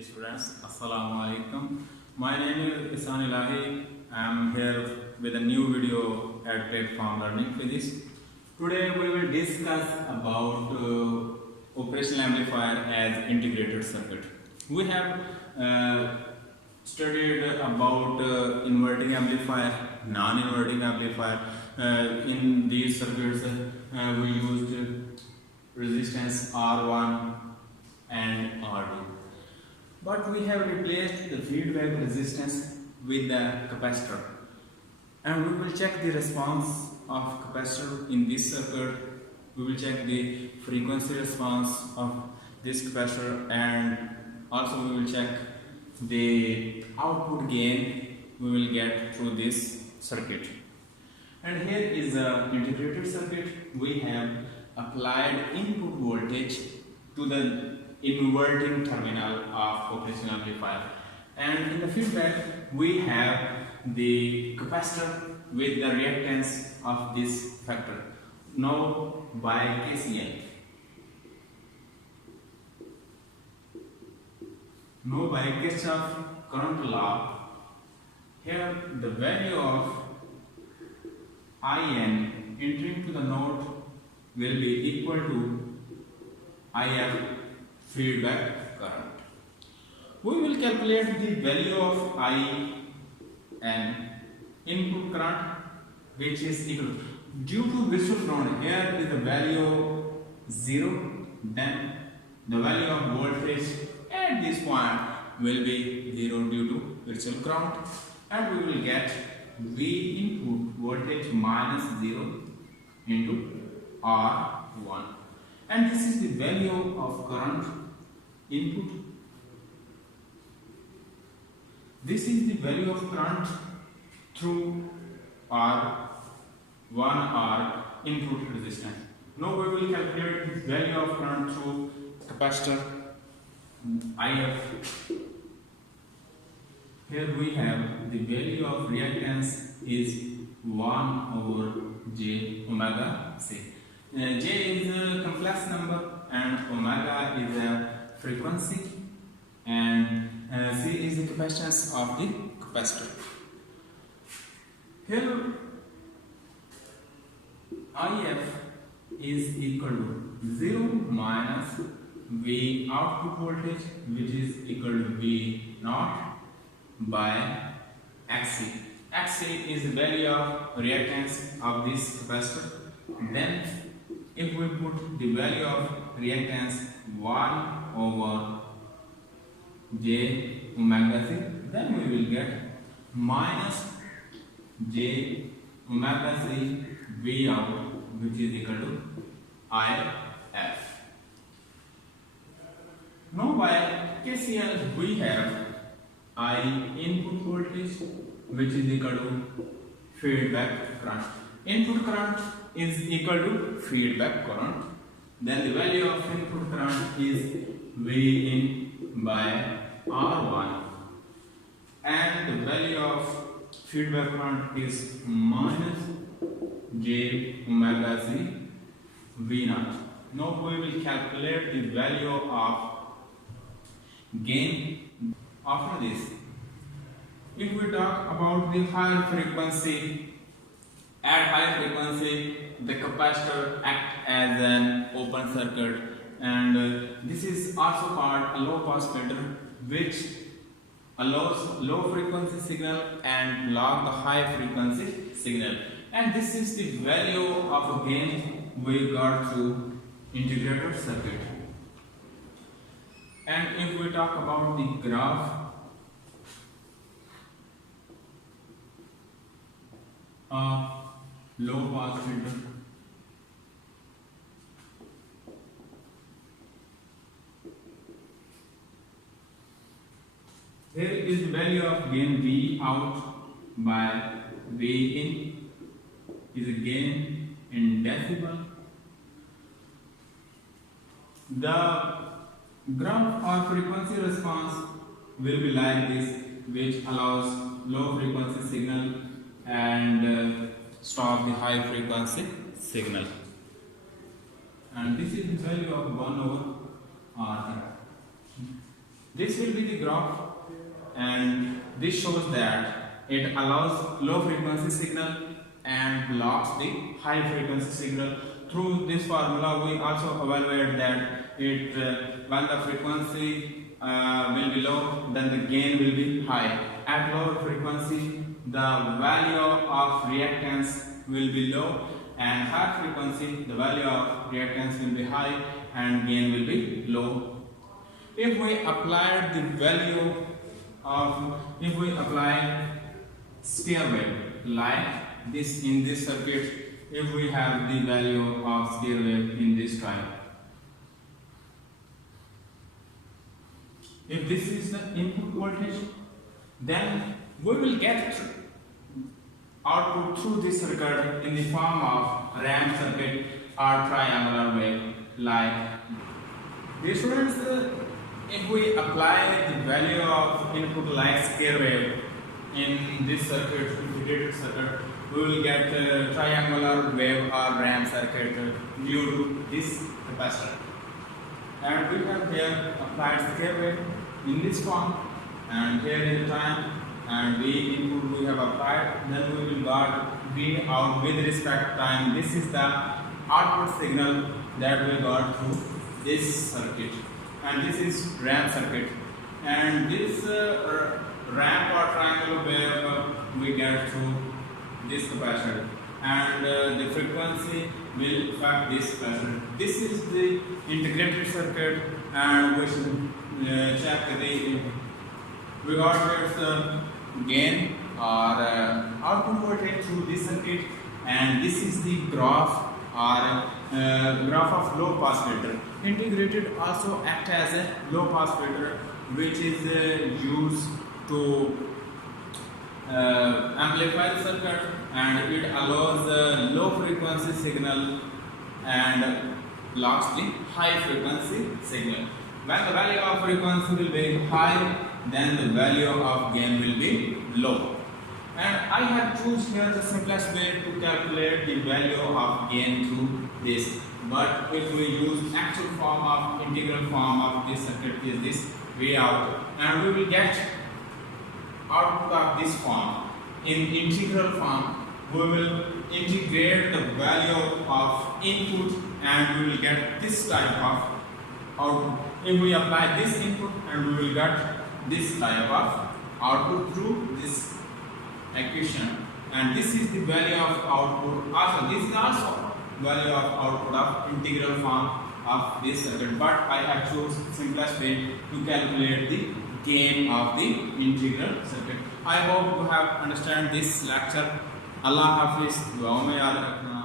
Dear students, Assalamu alaikum. My name is Ihsan Ilahi. I am here with a new video at Platform Learning Physics. Today we will discuss about operational amplifier as integrated circuit. We have studied about inverting amplifier, non-inverting amplifier. In these circuits, we used resistance R1 and R2. But we have replaced the feedback resistance with the capacitor, and we will check the response of capacitor in this circuit. We will check the frequency response of this capacitor, and also we will check the output gain we will get through this circuit. And here is the integrated circuit. We have applied input voltage to the inverting terminal of operational amplifier, and in the feedback we have the capacitor with the reactance of this factor known by KCL. Now by Kirchhoff current law, here the value of IN entering to the node will be equal to IF feedback current. We will calculate the value of IN input current, which is equal to, due to virtual ground, here is the value 0, then the value of voltage at this point will be 0 due to virtual ground, and we will get V input voltage minus 0 into R1, and this is the value of current input. This is the value of current through R1 R input resistance. Now we will calculate the value of current through capacitor IF. Here we have the value of reactance is 1 over j omega c. J is a complex number and omega is a frequency, and C is the capacitance of the capacitor. Here IF is equal to 0 minus V output voltage, which is equal to V naught by XC. XC is the value of reactance of this capacitor. Then if we put the value of reactance 1 over j omega c, then we will get minus j omega c V out, which is equal to IF. Now by KCL we have I input voltage, which is equal to feedback current. Input current is equal to feedback current. Then the value of input current is V in by R1, and the value of feedback current is minus j omega c V naught. Now we will calculate the value of gain after this. If we talk about the higher frequency, at high frequency the capacitor acts as an open circuit, and this is also called a low pass filter, which allows low frequency signal and block the high frequency signal, and this is the value of a gain we got through integrated circuit. And if we talk about the graph of low pass filter, here is the value of gain V out by V in, is a gain in decibel. The graph or frequency response will be like this, which allows low frequency signal and stop the high frequency signal, and this is the value of 1 over R. This will be the graph, and this shows that it allows low frequency signal and blocks the high frequency signal. Through this formula, we also evaluate that it when the frequency will be low, then the gain will be high. At lower frequency, the value of reactance will be low, and high frequency, the value of reactance will be high and gain will be low. If we apply the value of, if we apply square wave like this in this circuit, if we have the value of square wave in this type, if this is the input voltage, then we will get output through this circuit in the form of ramp circuit or triangular wave like this. Students, if we apply the value of input like square wave in this circuit, integrated circuit, we will get triangular wave or ramp circuit due to this capacitor. And we have here applied square wave in this form, and here is the time, and V input we have applied, then we will got V out with respect to time. This is the output signal that we got through this circuit, and this is ramp circuit, and this ramp or triangular wave we get through this capacitor, and the frequency will affect this capacitor. This is the integrated circuit, and we should check the we got its gain or output voltage through this circuit, and this is the graph or graph of low pass filter. Integrated also act as a low pass filter, which is used to amplify the circuit, and it allows low frequency signal and blocks the high frequency signal. When the value of frequency will be high, then the value of gain will be low. And I have chosen here the simplest way to calculate the value of gain through this. But if we use actual form of integral form of this circuit, is this way out, and we will get output of this form. In integral form, we will integrate the value of input, and we will get this type of output. If we apply this input, and we will get this type of output through this equation, and this is the value of output. Also, this is also value of output of integral form of this circuit. But I have chosen simplest way to calculate the gain of the integral circuit. I hope you have understand this lecture. Allah Hafiz. दुआओं में याद रखना.